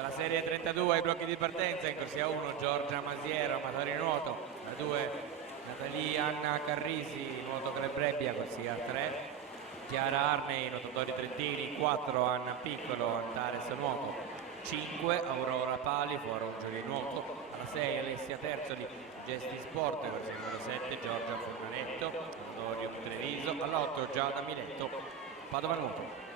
dalla serie 32 ai blocchi di partenza. In corsia 1 Giorgia Masiero, amatori nuoto, la 2 Natalie Anna Carrisi, nuoto Calabrebbia, corsia 3 Chiara Arnei, nuotatori trentini, 4 Anna Piccolo, Antares nuoto, 5 Aurora Pali, Fuarongeli nuoto, alla 6 Alessia Terzoli, Gesti Sport, corsia numero 7 Giorgia Fornanetto, Notorio Treviso, alla 8 Giada Miletto, Padova nuoto.